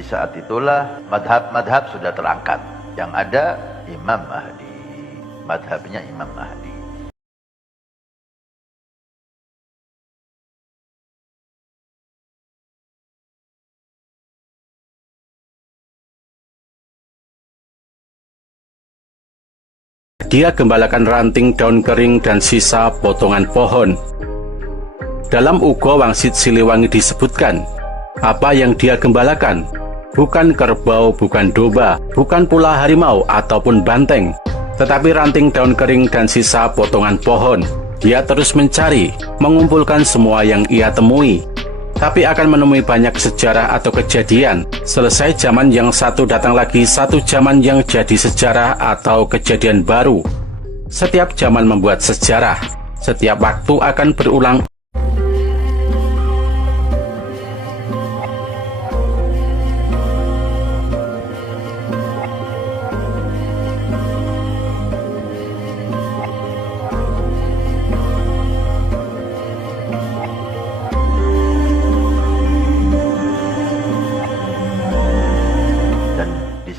di saat itulah madhab-madhab sudah terangkat. Yang ada Imam Mahdi, madhabnya Imam Mahdi. Dia gembalakan ranting daun kering dan sisa potongan pohon. Dalam Ugo Wangsit Siliwangi disebutkan, apa yang dia gembalakan bukan kerbau, bukan domba, bukan pula harimau ataupun banteng, tetapi ranting daun kering dan sisa potongan pohon. Dia terus mencari, mengumpulkan semua yang ia temui, tapi akan menemui banyak sejarah atau kejadian. Selesai zaman yang satu, datang lagi satu zaman yang jadi sejarah atau kejadian baru. Setiap zaman membuat sejarah, setiap waktu akan berulang.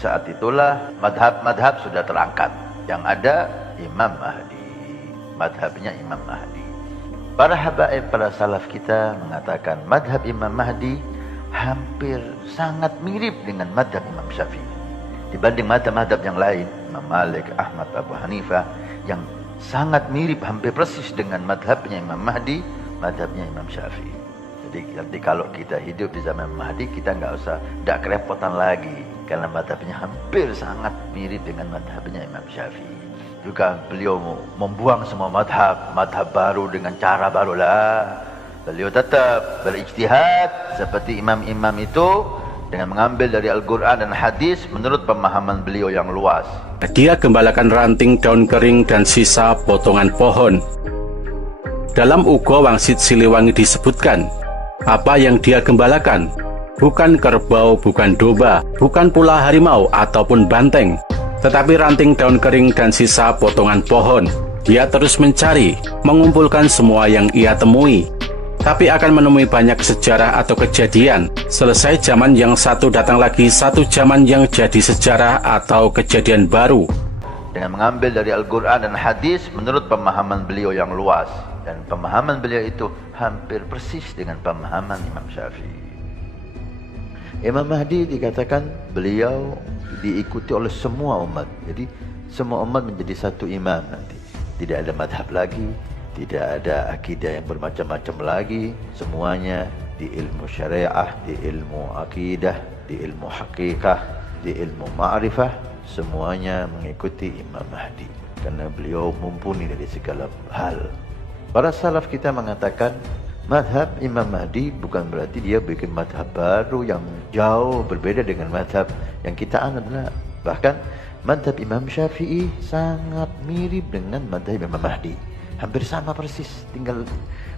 Saat itulah madhab-madhab sudah terangkat. Yang ada Imam Mahdi, madhabnya Imam Mahdi. Para habaib, para salaf kita mengatakan madhab Imam Mahdi hampir sangat mirip dengan madhab Imam Syafi'i. Dibanding madhab-madhab yang lain, Imam Malik, Ahmad, Abu Hanifah, yang sangat mirip, hampir persis dengan madhabnya Imam Mahdi, madhabnya Imam Syafi'i. Jadi nanti kalau kita hidup di zaman Mahdi, kita tidak kerepotan lagi, karena madhabnya hampir sangat mirip dengan madhabnya Imam Syafi'i. Juga beliau membuang semua madhab baru dengan cara barulah. Beliau tetap berijtihad seperti imam-imam itu, dengan mengambil dari Al-Quran dan hadis menurut pemahaman beliau yang luas. Dia gembalakan ranting daun kering dan sisa potongan pohon. Dalam Ugo Wangsit Siliwangi disebutkan, apa yang dia gembalakan bukan kerbau, bukan domba, bukan pula harimau ataupun banteng, tetapi ranting daun kering dan sisa potongan pohon. Dia terus mencari, mengumpulkan semua yang ia temui, tapi akan menemui banyak sejarah atau kejadian. Selesai zaman yang satu, datang lagi satu zaman yang jadi sejarah atau kejadian baru. Dengan mengambil dari Al-Quran dan hadis menurut pemahaman beliau yang luas. Dan pemahaman beliau itu hampir persis dengan pemahaman Imam Syafi'i. Imam Mahdi dikatakan beliau diikuti oleh semua umat. Jadi semua umat menjadi satu imam nanti. Tidak ada madhab lagi, tidak ada akidah yang bermacam-macam lagi. Semuanya di ilmu syariah, di ilmu akidah, di ilmu hakikah, di ilmu ma'rifah, semuanya mengikuti Imam Mahdi, karena beliau mumpuni dari segala hal. Para salaf kita mengatakan madhab Imam Mahdi bukan berarti dia bikin madhab baru yang jauh berbeda dengan madhab yang kita anut. Bahkan madhab Imam Syafi'i sangat mirip dengan madhab Imam Mahdi, hampir sama persis, tinggal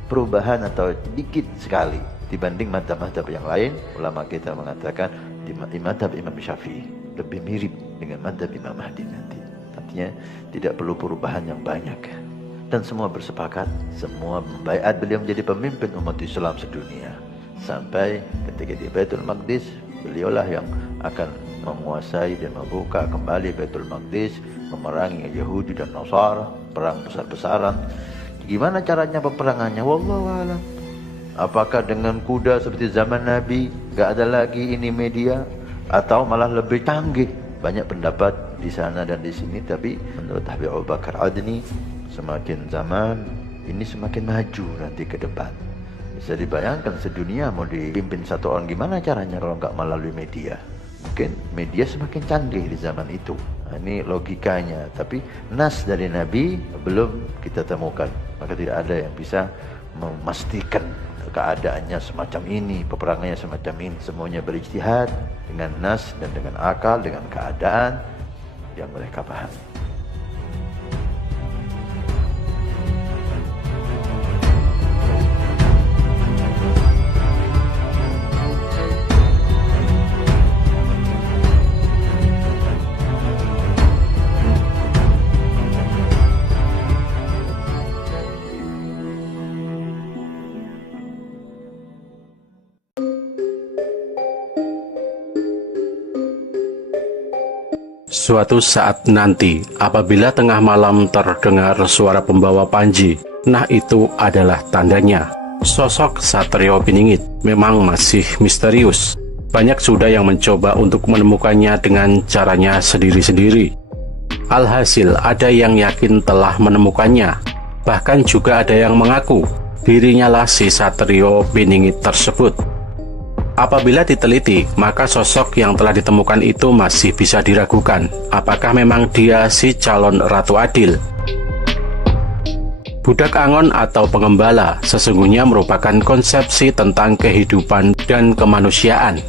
perubahan atau sedikit sekali dibanding madhab-madhab yang lain. Ulama kita mengatakan di madhab Imam Syafi'i lebih mirip dengan madhab Imam Mahdi nanti. Artinya tidak perlu perubahan yang banyak. Dan semua bersepakat, semua membaiat beliau menjadi pemimpin umat Islam sedunia. Sampai ketika di Baitul Maqdis, beliaulah yang akan menguasai dan membuka kembali Baitul Maqdis, memerangi Yahudi dan Nasara, perang besar-besaran. Gimana caranya peperangannya? Wallahu a'lam. Apakah dengan kuda seperti zaman Nabi, gak ada lagi ini media, atau malah lebih canggih? Banyak pendapat di sana dan di sini, tapi menurut Habib Abu Bakar Adni, semakin zaman ini semakin maju nanti ke depan. Bisa dibayangkan sedunia mau dipimpin satu orang, gimana caranya kalau nggak melalui media? Mungkin media semakin canggih di zaman itu. Nah, ini logikanya. Tapi nas dari Nabi belum kita temukan. Maka tidak ada yang bisa memastikan keadaannya semacam ini, peperangannya semacam ini. Semuanya berijtihad dengan nas dan dengan akal, dengan keadaan yang mereka pahami. Suatu saat nanti, apabila tengah malam terdengar suara pembawa panji, nah itu adalah tandanya. Sosok Satrio Piningit memang masih misterius. Banyak sudah yang mencoba untuk menemukannya dengan caranya sendiri-sendiri. Alhasil, ada yang yakin telah menemukannya. Bahkan juga ada yang mengaku dirinya lah si Satrio Piningit tersebut. Apabila diteliti, maka sosok yang telah ditemukan itu masih bisa diragukan. Apakah memang dia si calon Ratu Adil? Budak Angon atau pengembala sesungguhnya merupakan konsepsi tentang kehidupan dan kemanusiaan.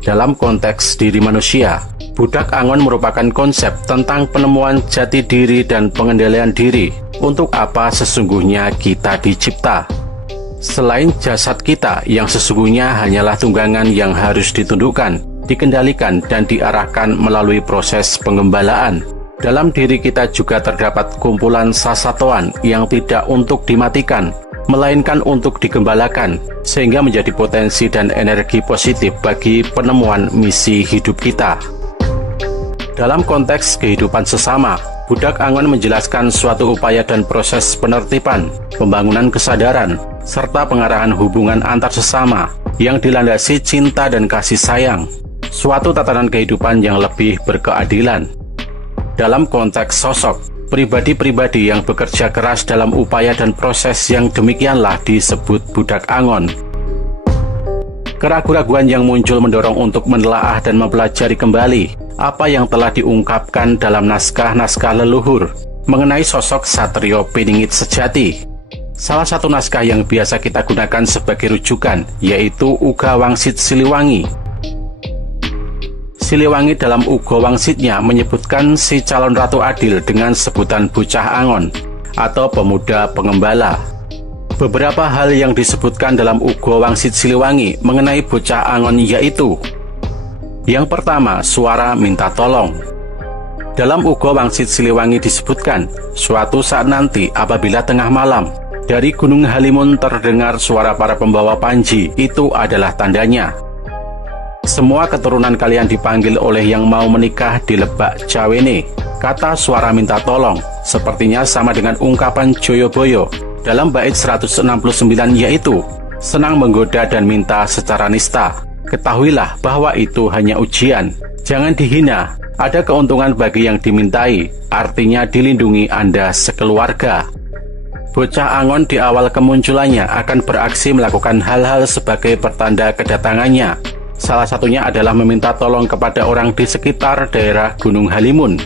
Dalam konteks diri manusia, Budak Angon merupakan konsep tentang penemuan jati diri dan pengendalian diri. Untuk apa sesungguhnya kita dicipta? Selain jasad kita yang sesungguhnya hanyalah tunggangan yang harus ditundukkan, dikendalikan, dan diarahkan melalui proses pengembalaan. Dalam diri kita juga terdapat kumpulan sasatoan yang tidak untuk dimatikan, melainkan untuk digembalakan, sehingga menjadi potensi dan energi positif bagi penemuan misi hidup kita. Dalam konteks kehidupan sesama, Budak Angon menjelaskan suatu upaya dan proses penertiban, pembangunan kesadaran, serta pengarahan hubungan antar sesama yang dilandasi cinta dan kasih sayang, suatu tatanan kehidupan yang lebih berkeadilan. Dalam konteks sosok, pribadi-pribadi yang bekerja keras dalam upaya dan proses yang demikianlah disebut Budak Angon. Keraguan-keraguan yang muncul mendorong untuk menelaah dan mempelajari kembali apa yang telah diungkapkan dalam naskah-naskah leluhur mengenai sosok Satrio Piningit sejati. Salah satu naskah yang biasa kita gunakan sebagai rujukan yaitu Uga Wangsit Siliwangi. Siliwangi dalam Uga Wangsitnya menyebutkan si calon Ratu Adil dengan sebutan Bocah Angon atau pemuda pengembala. Beberapa hal yang disebutkan dalam Uga Wangsit Siliwangi mengenai Bocah Angon yaitu: yang pertama, suara minta tolong. Dalam Uga Wangsit Siliwangi disebutkan, suatu saat nanti apabila tengah malam dari Gunung Halimun terdengar suara para pembawa panji, itu adalah tandanya. Semua keturunan kalian dipanggil oleh yang mau menikah di Lebak Jawene. Kata suara minta tolong sepertinya sama dengan ungkapan Joyoboyo dalam bait 169 yaitu, senang menggoda dan minta secara nista. Ketahuilah bahwa itu hanya ujian. Jangan dihina, ada keuntungan bagi yang dimintai, artinya dilindungi Anda sekeluarga. Bocah Angon di awal kemunculannya akan beraksi melakukan hal-hal sebagai pertanda kedatangannya. Salah satunya adalah meminta tolong kepada orang di sekitar daerah Gunung Halimun.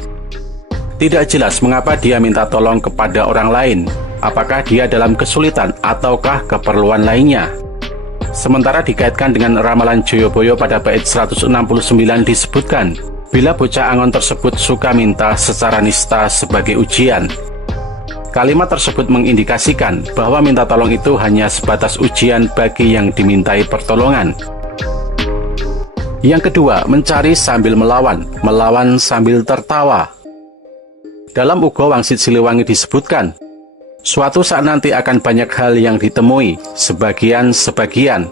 Tidak jelas mengapa dia minta tolong kepada orang lain. Apakah dia dalam kesulitan ataukah keperluan lainnya? Sementara dikaitkan dengan ramalan Joyoboyo pada bait 169 disebutkan, bila bocah Angon tersebut suka minta secara nista sebagai ujian. Kalimat tersebut mengindikasikan bahwa minta tolong itu hanya sebatas ujian bagi yang dimintai pertolongan. Yang kedua, mencari sambil melawan, melawan sambil tertawa. Dalam Uga Wangsit Siliwangi disebutkan, suatu saat nanti akan banyak hal yang ditemui, sebagian-sebagian,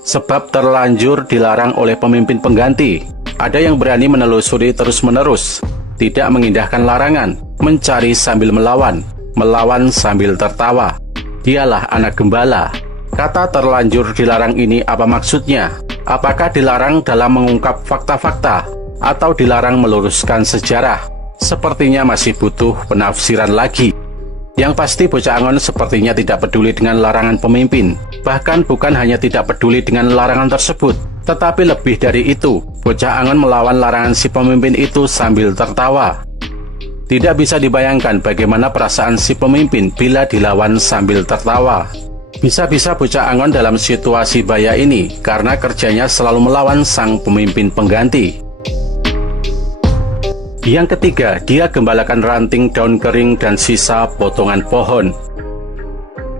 sebab terlanjur dilarang oleh pemimpin pengganti. Ada yang berani menelusuri terus-menerus, tidak mengindahkan larangan, mencari sambil melawan, melawan sambil tertawa. Dialah anak gembala. Kata terlanjur dilarang ini apa maksudnya? Apakah dilarang dalam mengungkap fakta-fakta, atau dilarang meluruskan sejarah? Sepertinya masih butuh penafsiran lagi. Yang pasti Bocah Angon sepertinya tidak peduli dengan larangan pemimpin. Bahkan bukan hanya tidak peduli dengan larangan tersebut, tetapi lebih dari itu, Bocah Angon melawan larangan si pemimpin itu sambil tertawa. Tidak bisa dibayangkan bagaimana perasaan si pemimpin bila dilawan sambil tertawa. Bisa-bisa Bocah Angon dalam situasi bahaya ini karena kerjanya selalu melawan sang pemimpin pengganti. Yang ketiga, dia gembalakan ranting daun kering dan sisa potongan pohon.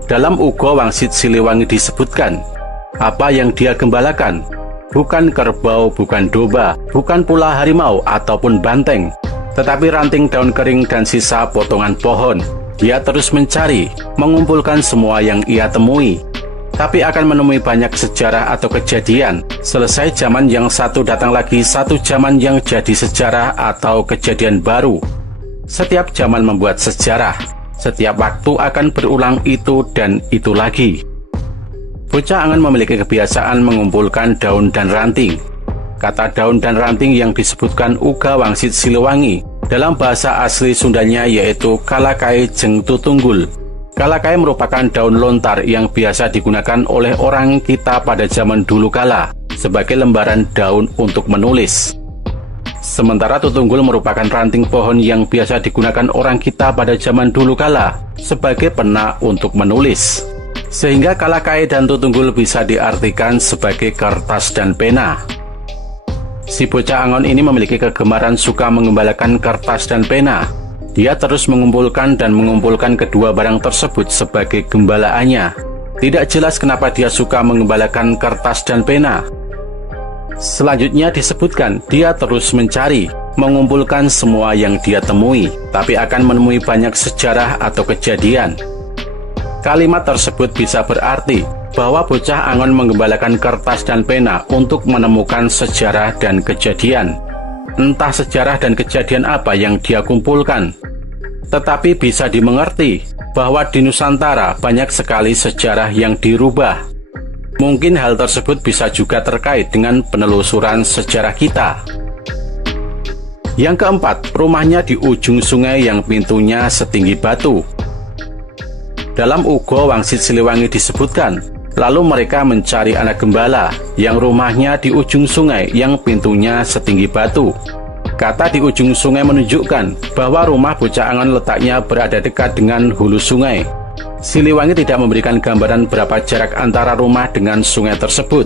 Dalam Uga Wangsit Siliwangi disebutkan, apa yang dia gembalakan? Bukan kerbau, bukan domba, bukan pula harimau ataupun banteng, tetapi ranting daun kering dan sisa potongan pohon. Dia terus mencari, mengumpulkan semua yang ia temui. tapi akan menemui banyak sejarah atau kejadian. Selesai zaman yang satu, datang lagi satu zaman yang jadi sejarah atau kejadian baru. Setiap zaman membuat sejarah. Setiap waktu akan berulang itu dan itu lagi. Bocah Angon memiliki kebiasaan mengumpulkan daun dan ranting. Kata daun dan ranting yang disebutkan uga wangsit Siliwangi dalam bahasa asli Sundanya yaitu kalakai jeng tutunggul. Kalakai merupakan daun lontar yang biasa digunakan oleh orang kita pada zaman dulu kala sebagai lembaran daun untuk menulis. Sementara tutunggul merupakan ranting pohon yang biasa digunakan orang kita pada zaman dulu kala sebagai pena untuk menulis. Sehingga kalakai dan tutunggul bisa diartikan sebagai kertas dan pena. Si bocah Angon ini memiliki kegemaran suka mengembalakan kertas dan pena. Dia terus mengumpulkan dan mengumpulkan kedua barang tersebut sebagai gembalaannya. Tidak jelas kenapa dia suka mengembalakan kertas dan pena. Selanjutnya disebutkan dia terus mencari, mengumpulkan semua yang dia temui, tapi akan menemui banyak sejarah atau kejadian. Kalimat tersebut bisa berarti bahwa bocah Angon mengembalakan kertas dan pena untuk menemukan sejarah dan kejadian. Entah sejarah dan kejadian apa yang dia kumpulkan, tetapi bisa dimengerti bahwa di Nusantara banyak sekali sejarah yang dirubah. Mungkin hal tersebut bisa juga terkait dengan penelusuran sejarah kita. Yang keempat, rumahnya di ujung sungai yang pintunya setinggi batu. Dalam Ugo Wangsit Siliwangi disebutkan, lalu mereka mencari anak gembala yang rumahnya di ujung sungai yang pintunya setinggi batu. Kata di ujung sungai menunjukkan bahwa rumah bocah Angon letaknya berada dekat dengan hulu sungai. Siliwangi tidak memberikan gambaran berapa jarak antara rumah dengan sungai tersebut.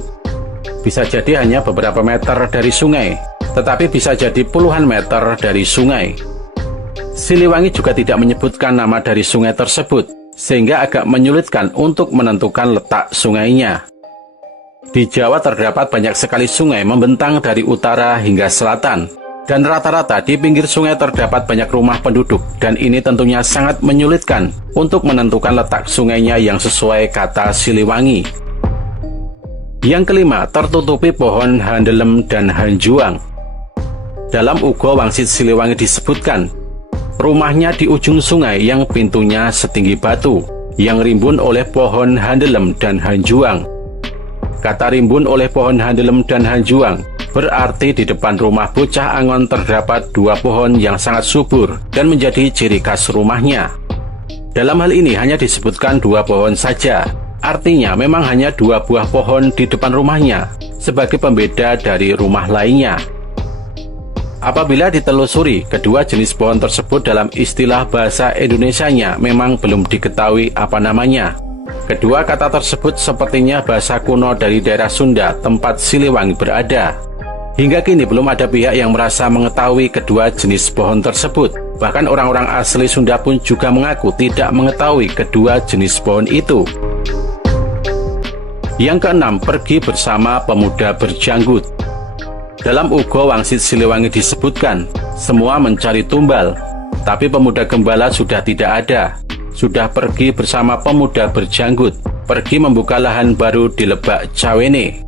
Bisa jadi hanya beberapa meter dari sungai, tetapi bisa jadi puluhan meter dari sungai. Siliwangi juga tidak menyebutkan nama dari sungai tersebut, sehingga agak menyulitkan untuk menentukan letak sungainya. Di Jawa terdapat banyak sekali sungai membentang dari utara hingga selatan, dan rata-rata di pinggir sungai terdapat banyak rumah penduduk, dan ini tentunya sangat menyulitkan untuk menentukan letak sungainya yang sesuai kata Siliwangi. Yang kelima, tertutupi pohon handelem dan hanjuang. Dalam Ugo Wangsit Siliwangi disebutkan, rumahnya di ujung sungai yang pintunya setinggi batu, yang rimbun oleh pohon handelem dan hanjuang. Kata rimbun oleh pohon handelem dan hanjuang berarti di depan rumah bocah Angon terdapat dua pohon yang sangat subur dan menjadi ciri khas rumahnya. Dalam hal ini hanya disebutkan dua pohon saja, artinya memang hanya dua buah pohon di depan rumahnya sebagai pembeda dari rumah lainnya. Apabila ditelusuri, kedua jenis pohon tersebut dalam istilah bahasa Indonesianya memang belum diketahui apa namanya. Kedua kata tersebut sepertinya bahasa kuno dari daerah Sunda tempat Siliwangi berada. Hingga kini belum ada pihak yang merasa mengetahui kedua jenis pohon tersebut. Bahkan orang-orang asli Sunda pun juga mengaku tidak mengetahui kedua jenis pohon itu. Yang keenam, pergi bersama pemuda berjanggut. Dalam Ugo Wangsit Siliwangi disebutkan, semua mencari tumbal, tapi pemuda gembala sudah tidak ada. Sudah pergi bersama pemuda berjanggut, pergi membuka lahan baru di Lebak Cawene.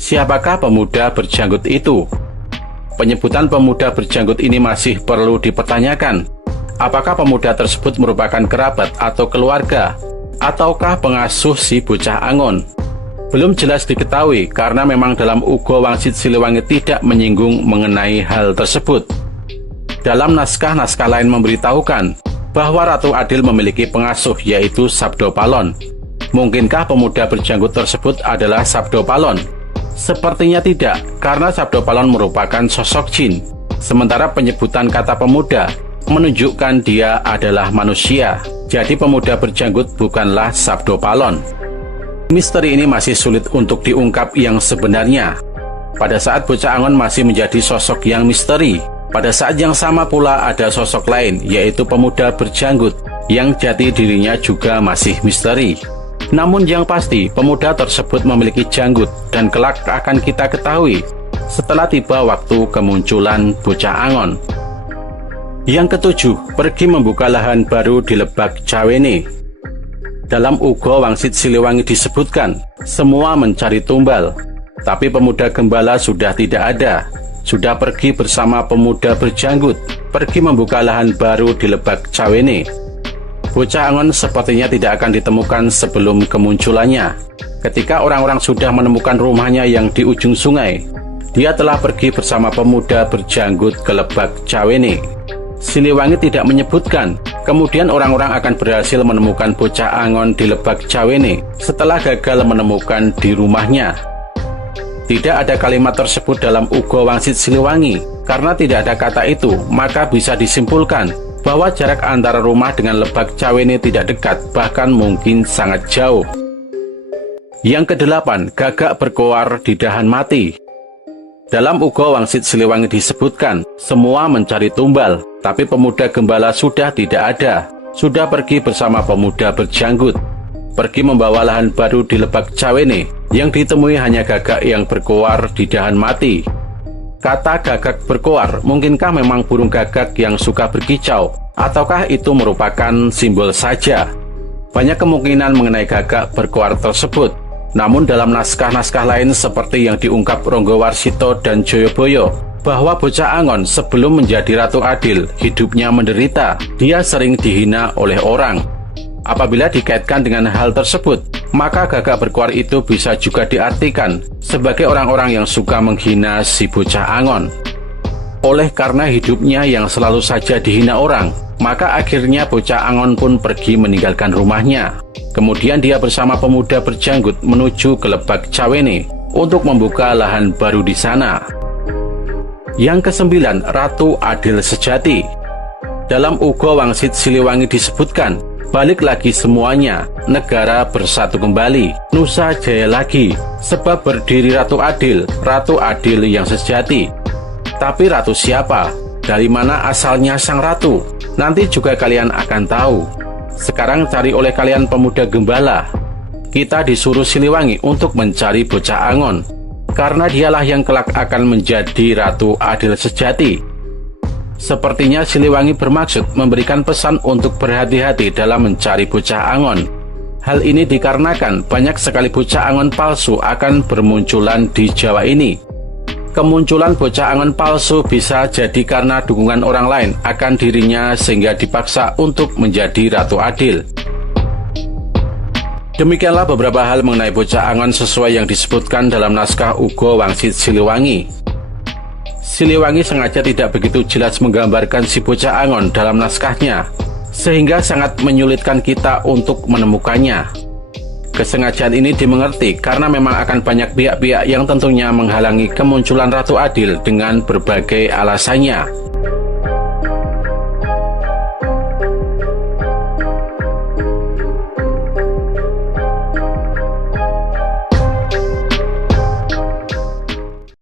Siapakah pemuda berjanggut itu? Penyebutan pemuda berjanggut ini masih perlu dipertanyakan. Apakah pemuda tersebut merupakan kerabat atau keluarga, ataukah pengasuh si bocah Angon? Belum jelas diketahui karena memang dalam Ugo Wangsit Siliwangi tidak menyinggung mengenai hal tersebut. Dalam naskah-naskah lain memberitahukan bahwa Ratu Adil memiliki pengasuh yaitu Sabdo Palon. Mungkinkah pemuda berjanggut tersebut adalah Sabdo Palon? Sepertinya tidak, karena Sabdo Palon merupakan sosok jin. Sementara penyebutan kata pemuda menunjukkan dia adalah manusia. Jadi pemuda berjanggut bukanlah Sabdo Palon. Misteri ini masih sulit untuk diungkap yang sebenarnya. Pada saat bocah Angon masih menjadi sosok yang misteri, pada saat yang sama pula ada sosok lain, yaitu pemuda berjanggut, yang jati dirinya juga masih misteri. Namun yang pasti, pemuda tersebut memiliki janggut, dan kelak akan kita ketahui setelah tiba waktu kemunculan bocah Angon. Yang ketujuh, pergi membuka lahan baru di Lebak Cawene. Dalam Ugo Wangsit Siliwangi disebutkan, semua mencari tumbal, tapi pemuda gembala sudah tidak ada. Sudah pergi bersama pemuda berjanggut, pergi membuka lahan baru di Lebak Cawene. Bocah Angon sepertinya tidak akan ditemukan sebelum kemunculannya. Ketika orang-orang sudah menemukan rumahnya yang di ujung sungai, dia telah pergi bersama pemuda berjanggut ke Lebak Cawene. Siliwangi tidak menyebutkan, kemudian orang-orang akan berhasil menemukan bocah Angon di Lebak Cawene setelah gagal menemukan di rumahnya. Tidak ada kalimat tersebut dalam Ugo Wangsit Siliwangi. Karena tidak ada kata itu, maka bisa disimpulkan bahwa jarak antara rumah dengan Lebak Cawene tidak dekat, bahkan mungkin sangat jauh. Yang kedelapan, gagak berkoar di dahan mati. Dalam Ugo Wangsit Siliwangi disebutkan, semua mencari tumbal, tapi pemuda gembala sudah tidak ada. Sudah pergi bersama pemuda berjanggut, pergi membawa lahan baru di Lebak Cawene. Yang ditemui hanya gagak yang berkoar di dahan mati. Kata gagak berkoar, mungkinkah memang burung gagak yang suka berkicau, ataukah itu merupakan simbol saja? Banyak kemungkinan mengenai gagak berkoar tersebut. Namun dalam naskah-naskah lain seperti yang diungkap Ronggo Warsito dan Joyoboyo, bahwa bocah Angon sebelum menjadi Ratu Adil, hidupnya menderita. Dia sering dihina oleh orang. Apabila dikaitkan dengan hal tersebut, maka gagak berkoar itu bisa juga diartikan sebagai orang-orang yang suka menghina si bocah Angon. Oleh karena hidupnya yang selalu saja dihina orang, maka akhirnya bocah Angon pun pergi meninggalkan rumahnya. Kemudian dia bersama pemuda berjanggut menuju ke Lebak Cawene untuk membuka lahan baru di sana. Yang kesembilan, Ratu Adil Sejati. Dalam Ugo Wangsit Siliwangi disebutkan, balik lagi semuanya, negara bersatu kembali, Nusa jaya lagi, sebab berdiri Ratu Adil yang sejati. Tapi ratu siapa? Dari mana asalnya sang ratu? Nanti juga kalian akan tahu. Sekarang cari oleh kalian pemuda gembala. Kita disuruh Siliwangi untuk mencari bocah Angon, karena dialah yang kelak akan menjadi Ratu Adil Sejati. Sepertinya Siliwangi bermaksud memberikan pesan untuk berhati-hati dalam mencari bocah Angon. Hal ini dikarenakan banyak sekali bocah Angon palsu akan bermunculan di Jawa ini. Kemunculan bocah Angon palsu bisa jadi karena dukungan orang lain akan dirinya sehingga dipaksa untuk menjadi Ratu Adil. Demikianlah beberapa hal mengenai bocah Angon sesuai yang disebutkan dalam naskah Ugo Wangsit Siliwangi. Siliwangi sengaja tidak begitu jelas menggambarkan si bocah Angon dalam naskahnya, sehingga sangat menyulitkan kita untuk menemukannya. Kesengajaan ini dimengerti karena memang akan banyak pihak-pihak yang tentunya menghalangi kemunculan Ratu Adil dengan berbagai alasannya.